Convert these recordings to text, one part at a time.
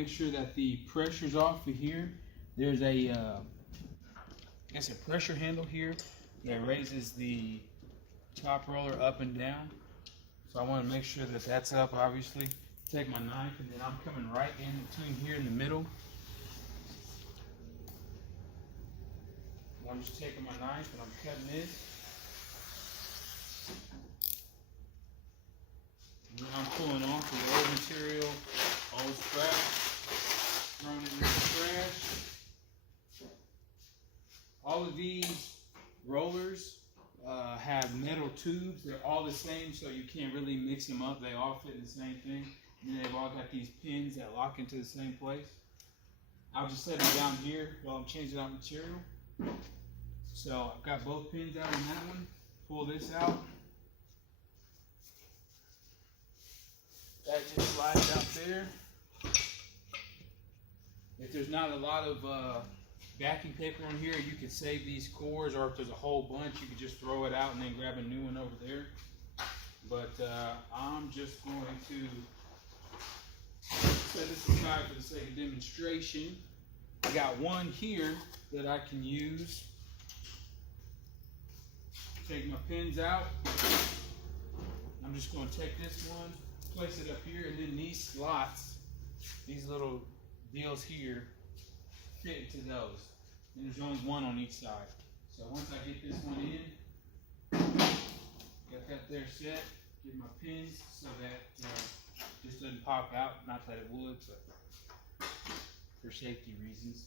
make sure that the pressure's off of here. There's a, I guess a pressure handle here that raises the top roller up and down. So I want to make sure that that's up, obviously. Take my knife, and then I'm coming right in between here in the middle. And I'm just taking my knife and I'm cutting this. And then I'm pulling off the old material, old scrap, throwing it in the trash. All of these rollers have metal tubes. They're all the same, so you can't really mix them up. They all fit in the same thing. And they've all got these pins that lock into the same place. I'll just set them down here while I'm changing out material. So I've got both pins out on that one. Pull this out. That just slides out there. If there's not a lot of backing paper on here, you could save these cores, or if there's a whole bunch, you could just throw it out and then grab a new one over there. But I'm just going to set this aside for the sake of demonstration. I got one here that I can use. Take my pins out. I'm just going to take this one, place it up here, and then these slots, these little deals here, fit into those. And there's only one on each side. So once I get this one in, got that there set, get my pins so that this doesn't pop out. Not that it would, but for safety reasons.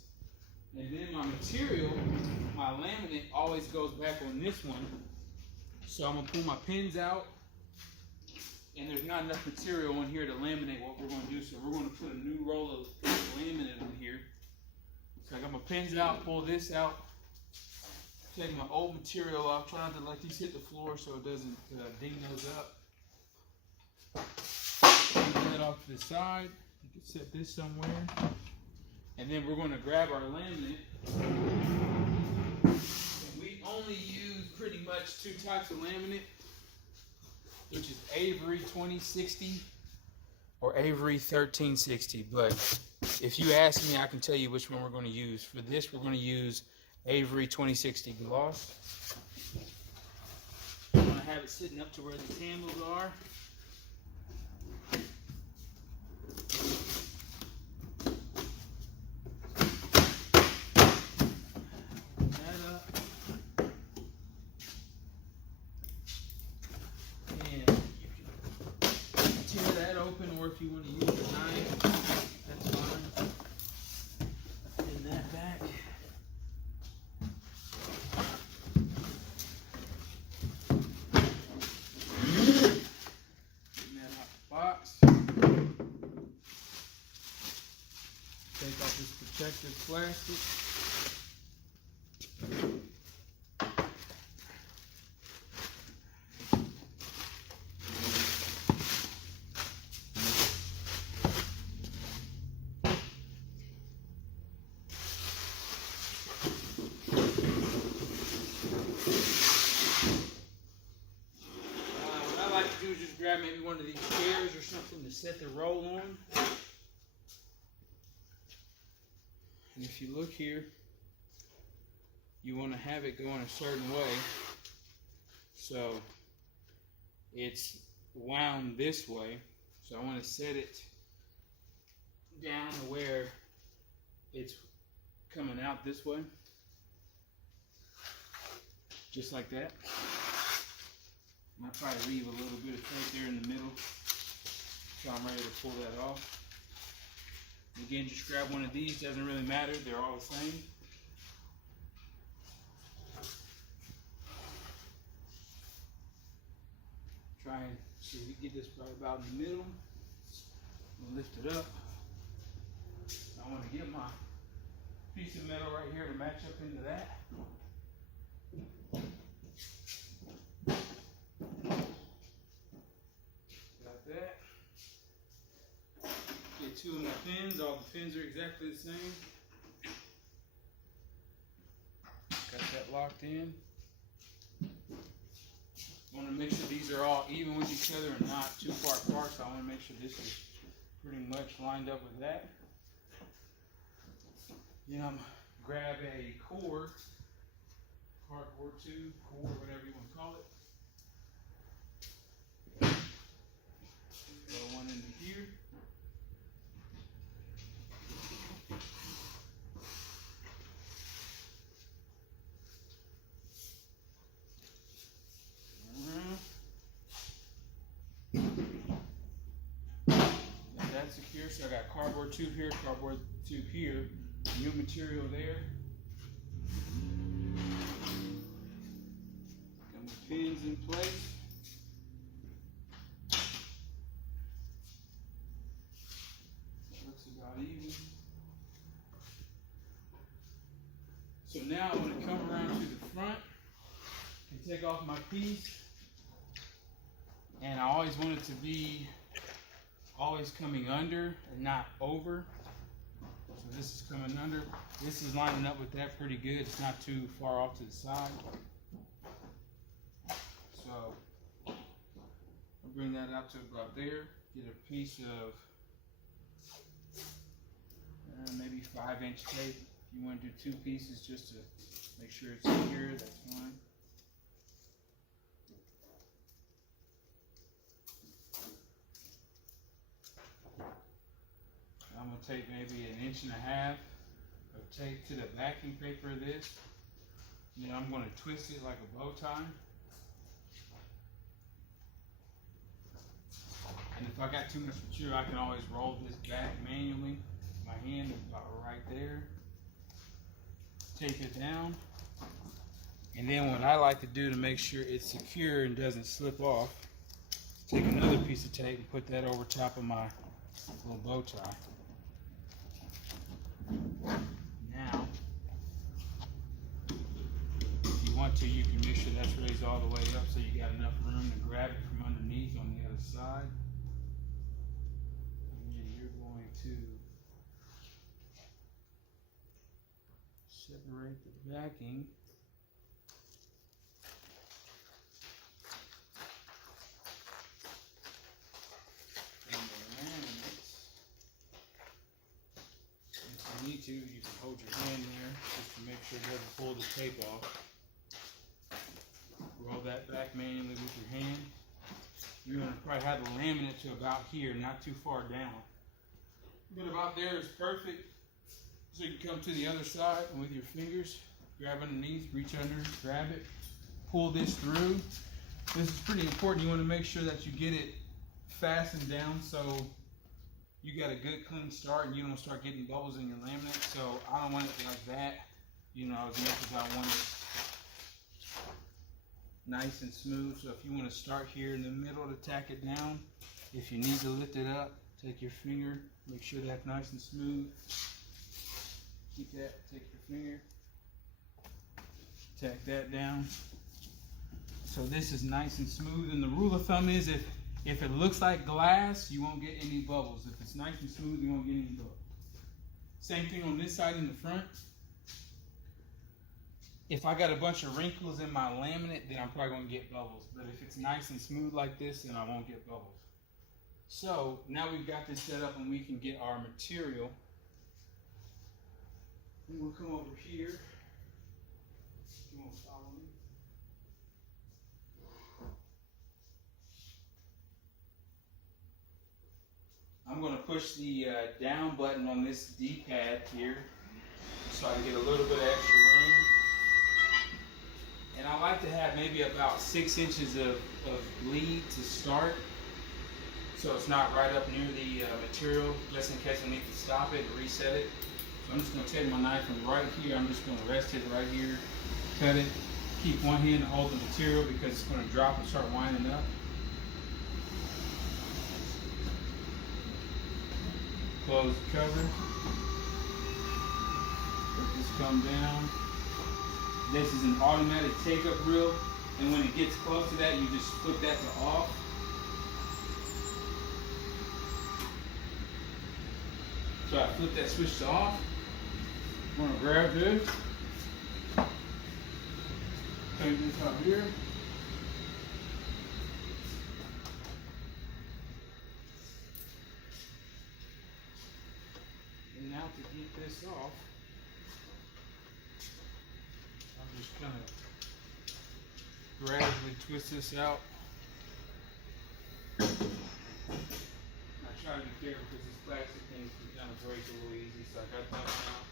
And then my material, my laminate, always goes back on this one. So I'm going to pull my pins out. And there's not enough material on here to laminate what we're going to do. So we're going to put a new roll of laminate on here. So I got my pins out, pull this out. Take my old material off. Try not to let these hit the floor so it doesn't ding those up. Put that off to the side. You can set this somewhere. And then we're going to grab our laminate. And we only use pretty much two types of laminate, which is Avery 2060 or Avery 1360. But if you ask me, I can tell you which one we're going to use. For this, we're going to use Avery 2060 gloss. I'm going to have it sitting up to where the handles are. Or if you want to use a knife, that's fine. Pin that back. Getting that out the box. Take off this protective plastic. Just grab maybe one of these chairs or something to set the roll on. And if you look here, you want to have it going a certain way. So it's wound this way. So I want to set it down to where it's coming out this way. Just like that. I'll probably leave a little bit of tape there in the middle so I'm ready to pull that off. Again, just grab one of these, doesn't really matter, they're all the same. Try and see if we get this probably about in the middle. We'll lift it up. I want to get my piece of metal right here to match up into that. Two of my pins, all the pins are exactly the same. Got that locked in. I want to make sure these are all even with each other and not too far apart, so I want to make sure this is pretty much lined up with that. Then I'm grab a cord, cardboard tube, cord, whatever you want to call it. Throw one into here. That's secure. So I got cardboard tube here, cardboard tube here, new material there. Got my pins in place. That looks about even. So now I'm going to come around to the front and take off my piece. And I always want it to be always coming under and not over. So this is coming under. This is lining up with that pretty good. It's not too far off to the side. So I'll bring that out to about there. Get a piece of maybe 5-inch tape. If you want to do 2 pieces just to make sure it's secure, that's fine. I'm going to take maybe 1.5 inches of tape to the backing paper of this. Then I'm going to twist it like a bow tie. And if I got too much material, I can always roll this back manually. My hand is about right there. Tape it down. And then what I like to do to make sure it's secure and doesn't slip off, take another piece of tape and put that over top of my little bow tie. Now, if you want to, you can make sure that's raised all the way up so you got enough room to grab it from underneath on the other side. And then you're going to separate the backing. Need to, you can hold your hand there just to make sure it doesn't pull the tape off. Roll that back manually with your hand. You're going to probably have the laminate to about here, not too far down. But about there is perfect. So you can come to the other side and with your fingers, grab underneath, reach under, grab it, pull this through. This is pretty important. You want to make sure that you get it fastened down so you got a good clean start and you don't start getting bubbles in your laminate. So I don't want it like that, you know, as much as I want it nice and smooth. So if you want to start here in the middle to tack it down, if you need to lift it up, take your finger, make sure that's nice and smooth. Keep that, take your finger, tack that down. So this is nice and smooth. And the rule of thumb is if it looks like glass, you won't get any bubbles. If it's nice and smooth, you won't get any bubbles. Same thing on this side in the front. If I got a bunch of wrinkles in my laminate, then I'm probably going to get bubbles. But if it's nice and smooth like this, then I won't get bubbles. So now we've got this set up and we can get our material. And we'll come over here. If you want to follow me. I'm going to push the down button on this D-pad here so I can get a little bit of extra room. And I like to have maybe about 6 inches of bleed to start so it's not right up near the material, just in case I need to stop it and reset it. So I'm just going to take my knife from right here, I'm just going to rest it right here, cut it, keep one hand to hold the material because it's going to drop and start winding up. Close the cover. Let this come down. This is an automatic take-up reel, and when it gets close to that, you just flip that to off. So I flip that switch to off. I'm gonna grab this. Take this out here. And now to get this off, just kind of gradually twist this out. I try to be careful because these plastic things can kind of break a little easy, so I got that now.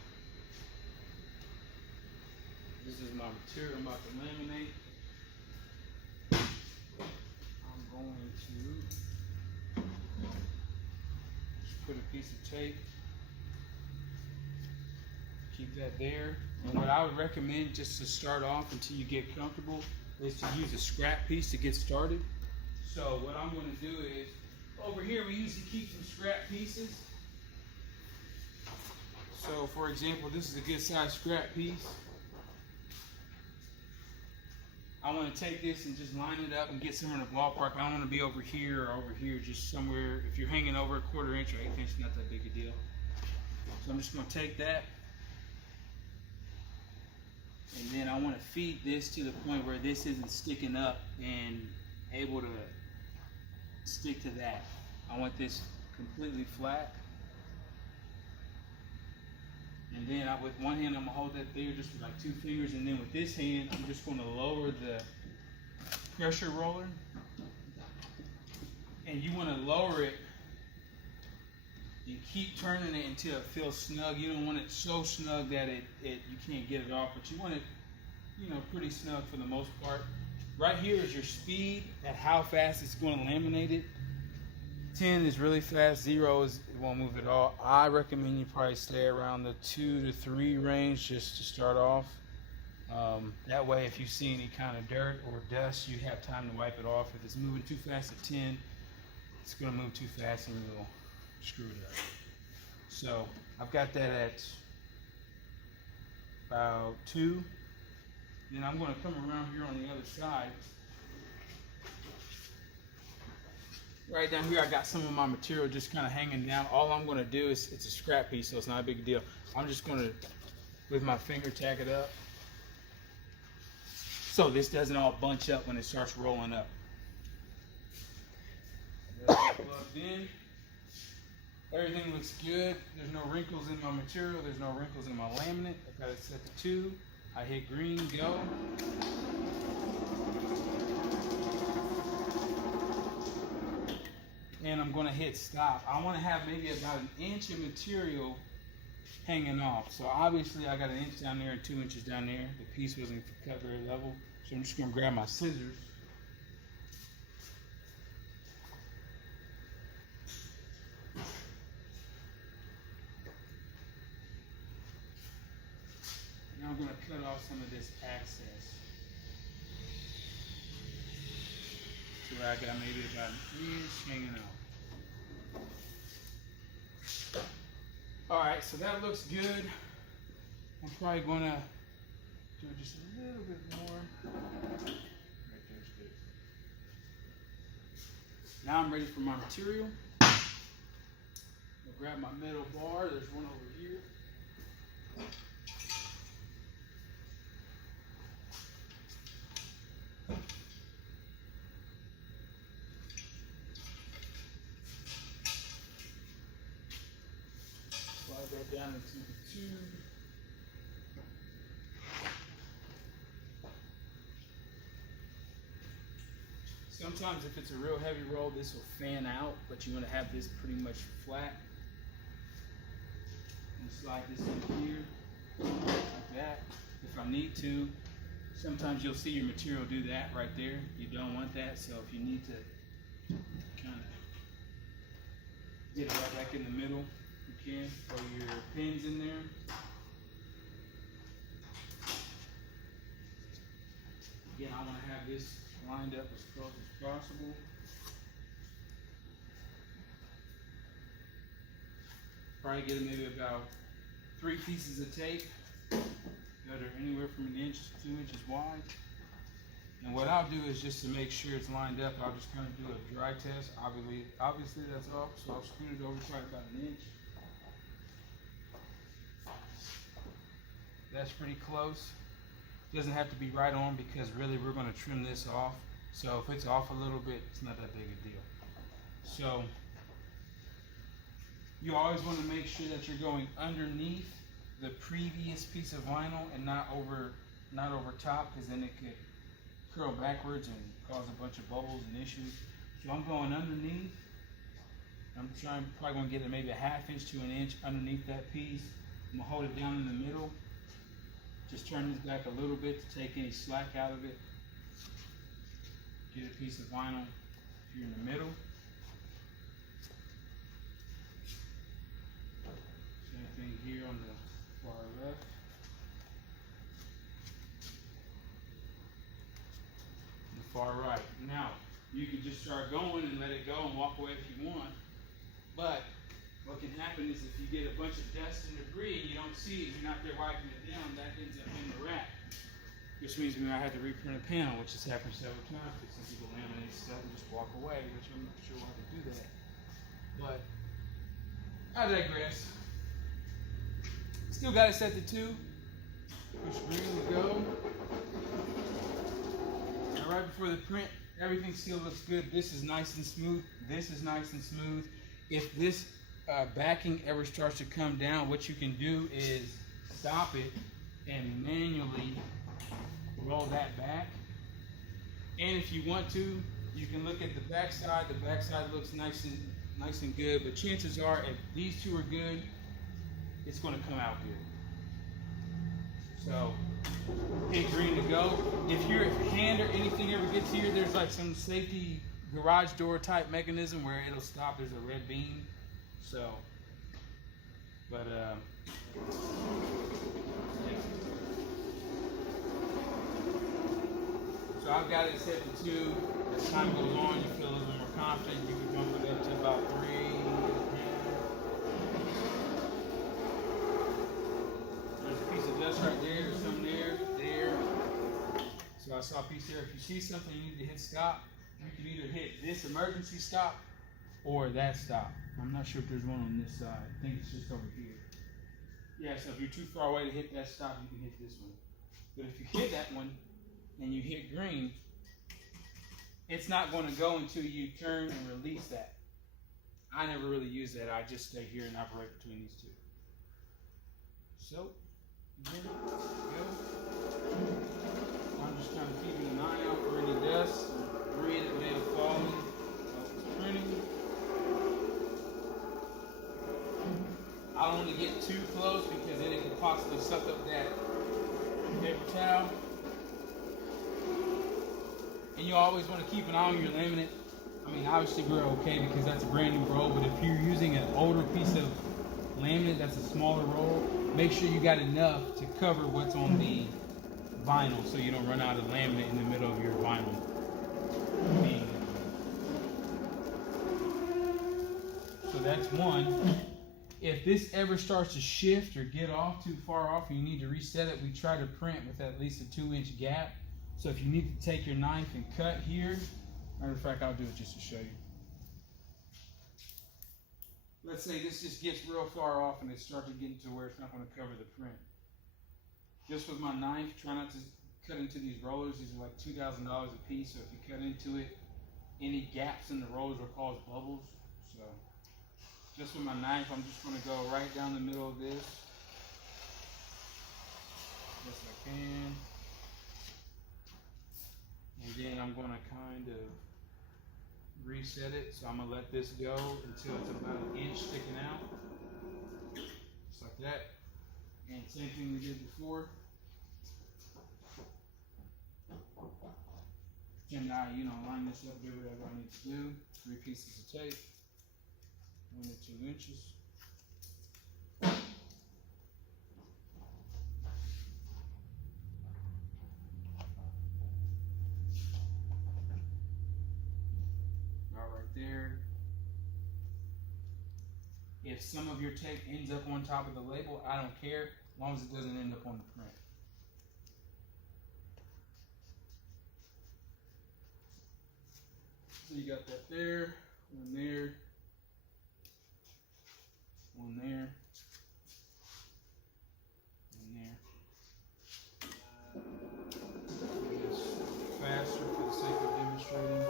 This is my material I'm about to laminate. I'm going to just put a piece of tape, keep that there. And what I would recommend just to start off until you get comfortable is to use a scrap piece to get started. So what I'm going to do is, over here we usually keep some scrap pieces. So for example, this is a good size scrap piece. I want to take this and just line it up and get somewhere in the ballpark. I don't want to be over here or over here, just somewhere. If you're hanging over a 1/4 inch or 1/8 inch, not that big a deal. So I'm just going to take that. And then I want to feed this to the point where this isn't sticking up and able to stick to that. I want this completely flat. And then with one hand, I'm going to hold that there just with like 2 fingers. And then with this hand, I'm just going to lower the pressure roller. And you want to lower it and keep turning it until it feels snug. You don't want it so snug that you can't get it off, but you want it, pretty snug for the most part. Right here is your speed at how fast it's going to laminate it. 10 is really fast, 0 is it won't move at all. I recommend you probably stay around the 2 to 3 range just to start off. That way, if you see any kind of dirt or dust, you have time to wipe it off. If it's moving too fast at 10, it's going to move too fast and you'll screw it up. So I've got that at about 2. Then I'm going to come around here on the other side. Right down here, I got some of my material just kind of hanging down. All I'm going to do is, it's a scrap piece, so it's not a big deal. I'm just going to, with my finger, tack it up. So this doesn't all bunch up when it starts rolling up. Plugged in. Everything looks good. There's no wrinkles in my material. There's no wrinkles in my laminate. I've got it set to 2. I hit green, go. And I'm going to hit stop. I want to have maybe about 1 inch of material hanging off. So obviously I got 1 inch down there and 2 inches down there. The piece wasn't cut very level. So I'm just going to grab my scissors. Now I'm going to cut off some of this excess. So I got maybe about 1 inch hanging out. Alright, so that looks good. I'm probably going to do just a little bit more. Right there's good. Now I'm ready for my material. I'll grab my metal bar. There's one over here. Slide that down into the tube. Sometimes if it's a real heavy roll, this will fan out, but you want to have this pretty much flat. And slide this in here, like that, if I need to. Sometimes you'll see your material do that right there. You don't want that, so if you need to kind of get it right back in the middle, you can. Throw your pins in there. Again, I want to have this lined up as close as possible. Probably get maybe about 3 pieces of tape that are anywhere from 1 inch to 2 inches wide. And what I'll do is just to make sure it's lined up, I'll just kind of do a dry test. Obviously that's off, so I'll scoot it over probably about 1 inch. That's pretty close. Doesn't have to be right on because really we're going to trim this off. So if it's off a little bit, it's not that big a deal. So you always want to make sure that you're going underneath the previous piece of vinyl and not over not over top, because then it could curl backwards and cause a bunch of bubbles and issues. So I'm going underneath. I'm probably going to get it maybe a ½ inch to an inch underneath that piece. I'm going to hold it down in the middle. Just turn this back a little bit to take any slack out of it. Get a piece of vinyl if you're in the middle. Same thing here on the far left. And the far right. Now, you can just start going and let it go and walk away if you want. But what can happen is if you get a bunch of dust and debris and you don't see it, you're not there wiping it down, that ends up in the rack. Which means we might have to reprint a panel, which has happened several times because some people laminate stuff and just walk away, which I'm not sure why they do that. But I digress. Still got it set to 2. Push green to go. And right before the print, everything still looks good. This is nice and smooth. This is nice and smooth. If this backing ever starts to come down, what you can do is stop it and manually roll that back. And if you want to, you can look at the back side. The back side looks nice and good, but chances are if these two are good, it's going to come out good. So hit green to go. If your hand or anything ever gets here, there's like some safety garage door type mechanism where it'll stop. There's a red beam. So, but yeah. So I've got it set to 2. As time goes on, you feel a little more confident. You can bump it up to about 3. There's a piece of dust right there. There's some there. So I saw a piece there. If you see something you need to hit stop, you can either hit this emergency stop or that stop. I'm not sure if there's one on this side. I think it's just over here. Yeah, so if you're too far away to hit that stop, you can hit this one. But if you hit that one and you hit green, it's not going to go until you turn and release that. I never really use that. I just stay here and operate between these two. So, again, go. I'm just kind of keeping an eye out for any dust or debris that may have fallen while it's printing. I don't want to get too close because then it could possibly suck up that paper towel. And you always want to keep an eye on your laminate. I mean, obviously we're okay because that's a brand new roll, but if you're using an older piece of laminate that's a smaller roll, make sure you got enough to cover what's on the vinyl so you don't run out of laminate in the middle of your vinyl. So that's one. If this ever starts to shift or get off too far off and you need to reset it, we try to print with at least a 2-inch gap. So if you need to take your knife and cut here, matter of fact, I'll do it just to show you. Let's say this just gets real far off and it starts to get to where it's not going to cover the print. Just with my knife, try not to cut into these rollers. These are like $2,000 a piece. So if you cut into it, any gaps in the rollers will cause bubbles. So just with my knife, I'm just going to go right down the middle of this. Best I can. And then I'm going to kind of reset it. So I'm going to let this go until it's about 1 inch sticking out. Just like that. And same thing we did before. And I, line this up, do whatever I need to do. 3 pieces of tape. 1 to 2 inches. There. If some of your tape ends up on top of the label, I don't care, as long as it doesn't end up on the print. So you got that there, 1 there, 1 there, 1 there. It's faster for the sake of demonstrating.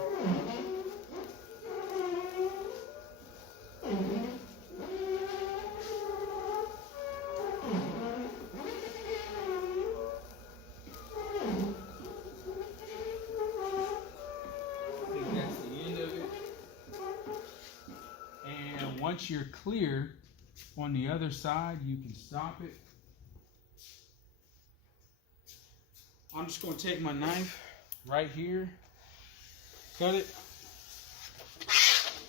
once you're clear on the other side, you can stop it. I'm just going to take my knife right here, cut it. If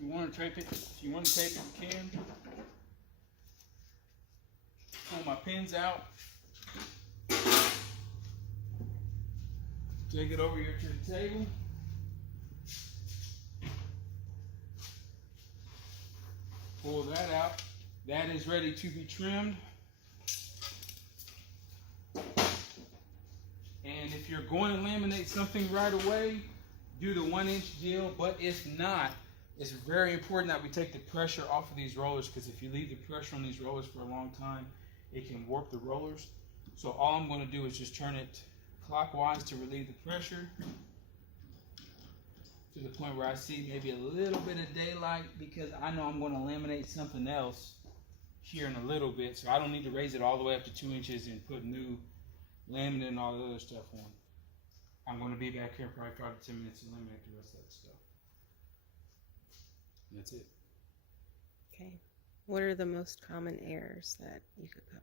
you want to tape it, you can. Pull my pins out. Take it over here to the table. Pull that out. That is ready to be trimmed. And if you're going to laminate something right away, do the 1-inch deal. But if not, it's very important that we take the pressure off of these rollers, because if you leave the pressure on these rollers for a long time, it can warp the rollers. So all I'm going to do is just turn it clockwise to relieve the pressure to the point where I see maybe a little bit of daylight, because I know I'm going to laminate something else here in a little bit, so I don't need to raise it all the way up to 2 inches and put new laminate and all the other stuff on. I'm going to be back here in probably 5 to 10 minutes to laminate the rest of that stuff. And that's it. Okay. What are the most common errors that you could come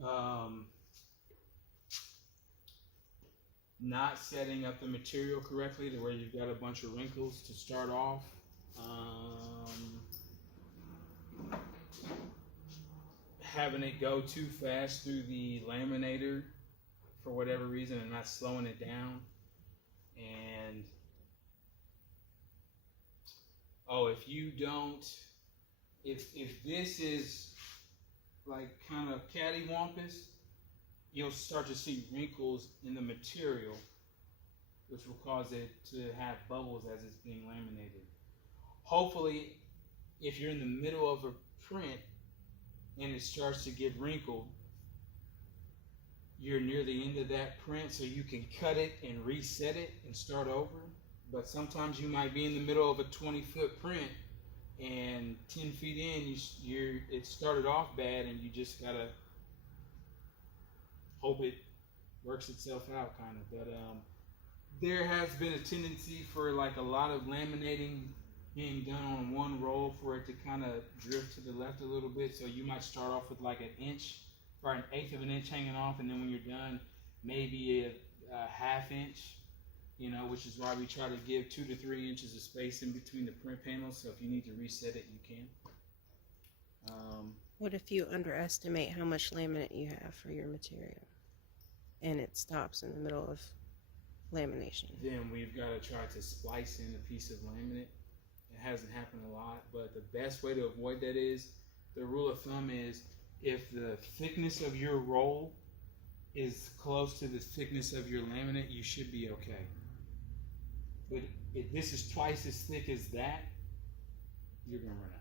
across? Not setting up the material correctly to where you've got a bunch of wrinkles to start off. Having it go too fast through the laminator for whatever reason and not slowing it down. And if you don't, if this is like kind of cattywampus, you'll start to see wrinkles in the material, which will cause it to have bubbles as it's being laminated. Hopefully, if you're in the middle of a print and it starts to get wrinkled, you're near the end of that print, so you can cut it and reset it and start over. But sometimes you might be in the middle of a 20-foot print, and 10 feet in, it started off bad, and you just gotta hope it works itself out, kind of. But there has been a tendency for like a lot of laminating being done on one roll for it to kind of drift to the left a little bit. So you might start off with like 1 inch or 1/8 of an inch hanging off, and then when you're done, maybe a 1/2 inch, which is why we try to give 2 to 3 inches of space in between the print panels. So if you need to reset it, you can. What if you underestimate how much laminate you have for your material and it stops in the middle of lamination? Then we've got to try to splice in a piece of laminate. It hasn't happened a lot, but the best way to avoid that is, the rule of thumb is, if the thickness of your roll is close to the thickness of your laminate, you should be okay. But if this is twice as thick as that, you're going to run out.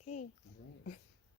Okay. All right.